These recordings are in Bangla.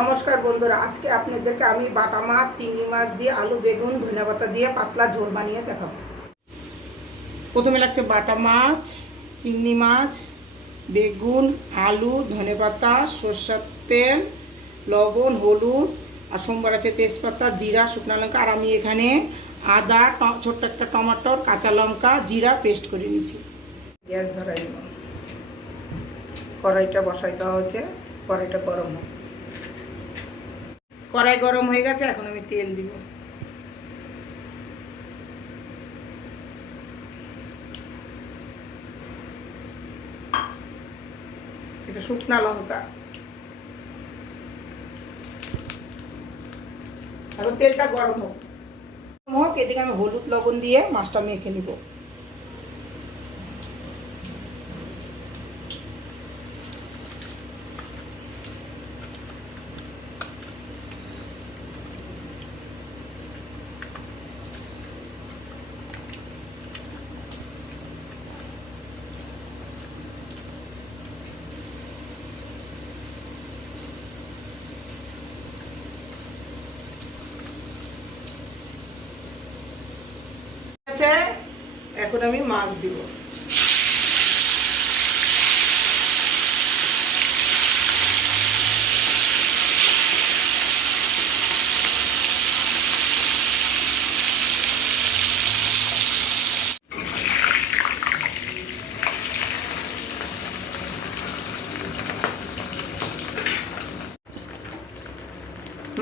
নমস্কার বন্ধুরা, আজকে আপনাদেরকে আমি বাটা মাছ, চিংড়ি মাছ দিয়ে আলু বেগুন ধনেপাতা দিয়ে পাতলা ঝোল বানিয়ে দেখাবো। প্রথমে লাগছে বাটা মাছ, চিংড়ি মাছ, বেগুন, আলু, ধনেপাতা, সরষের তেল, লবণ, হলুদ আর সোমবার আছে তেজপাতা, জিরা, শুকনো লঙ্কা। আর আমি এখানে আদা, ছোট্ট একটা টমাটোর, কাঁচা লঙ্কা, জিরা পেস্ট করে নিয়েছি। গ্যাস ধরাই নিব, কড়াইটা বসাই দেওয়া হচ্ছে। কড়াইটা গরম হোক। কড়াই গরম হয়ে গেছে, এখন আমি তেল দিব। এটা শুকনা লঙ্কা। এখন তেলটা গরম হোক, এদিকে আমি হলুদ লবণ দিয়ে মাছটা মেখে নিব। এখন আমি মাছ দিব।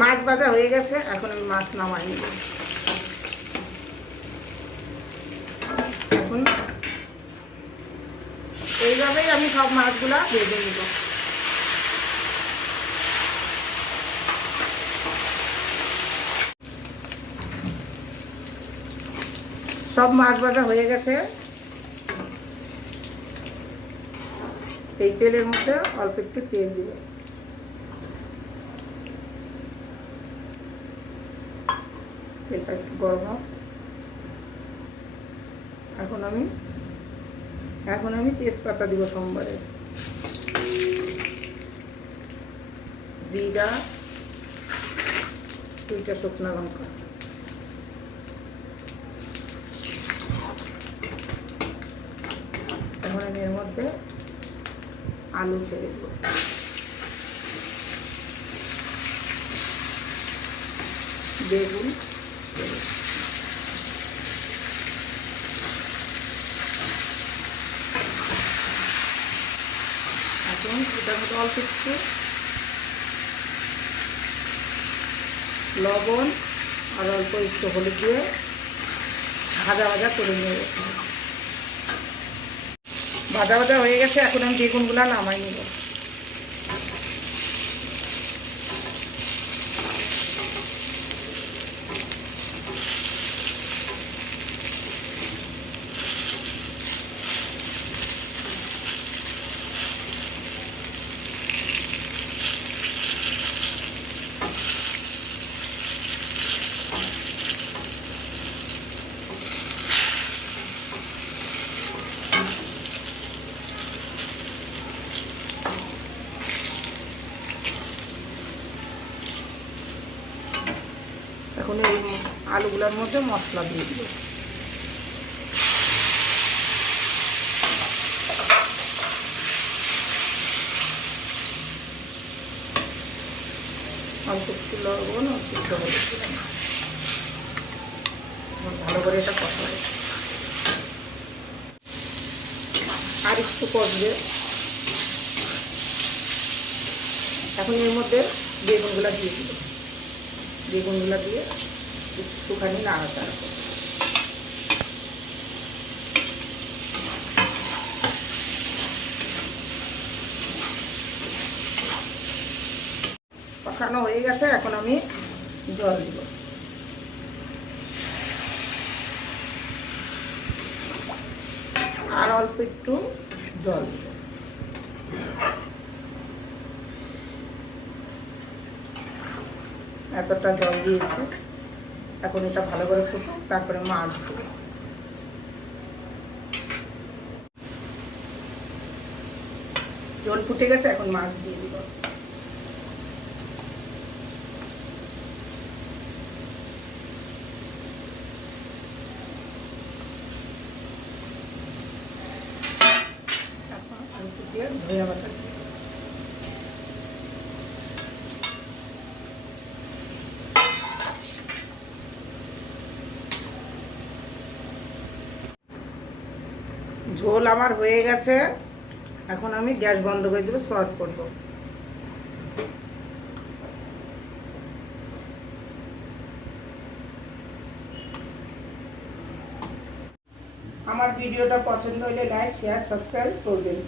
মাছ ভাজা হয়ে গেছে, এখন আমি মাছ নামাই নিব। এখন এইভাবেই আমি সব মাছগুলা ভেজে নিব। সব মাছ ভাজা হয়ে গেছে। এই তেলের মধ্যে অল্প একটু তেল দিব। তেলটা একটু গরম হোক। এখন আমি তেজপাতা দিব, সোমবারে জিরা, 2টা শুকনো লঙ্কা। এখন আমি এর মধ্যে আলু ছেড়ে দেব। বেগুন, এখন এটার মধ্যে অল্প একটু লবণ আর অল্প একটু হলুদ দিয়ে ভাজা ভাজা করে নিয়ে গেছে। ভাজা ভাজা হয়ে গেছে, এখন আমি বেগুনগুলো নামাই নিব। এখন এই আলুগুলোর মধ্যে মশলা দিয়ে দিব। অল্প একটু লবণ, অল্প একটু হলুদ দিলাম। ভালো করে এটা কষাবো, আর একটু কষবে। এখন এর মধ্যে বেগুনগুলা দিয়ে দিব। বেগুনগুলা দিয়ে একটুখানি নাড়াচাড়া করব। কষানো হয়ে গেছে, এখন আমি জল দিব। আর অল্প একটু জল দিব। এতটা জল দিয়েছি, এখন এটা ভালো করে ফুটুক, তারপরে মাছ দেবো। জল ফুটে গেছে, এখন মাছ দিয়ে দিব। দিয়ে ধনে পাতা দিয়ে। ঝোল আমার হয়ে গেছে, এখন আমি গ্যাস বন্ধ করে দেবো, সার্ভ করবো। আমার ভিডিওটা পছন্দ হলে লাইক শেয়ার সাবস্ক্রাইব করবেন।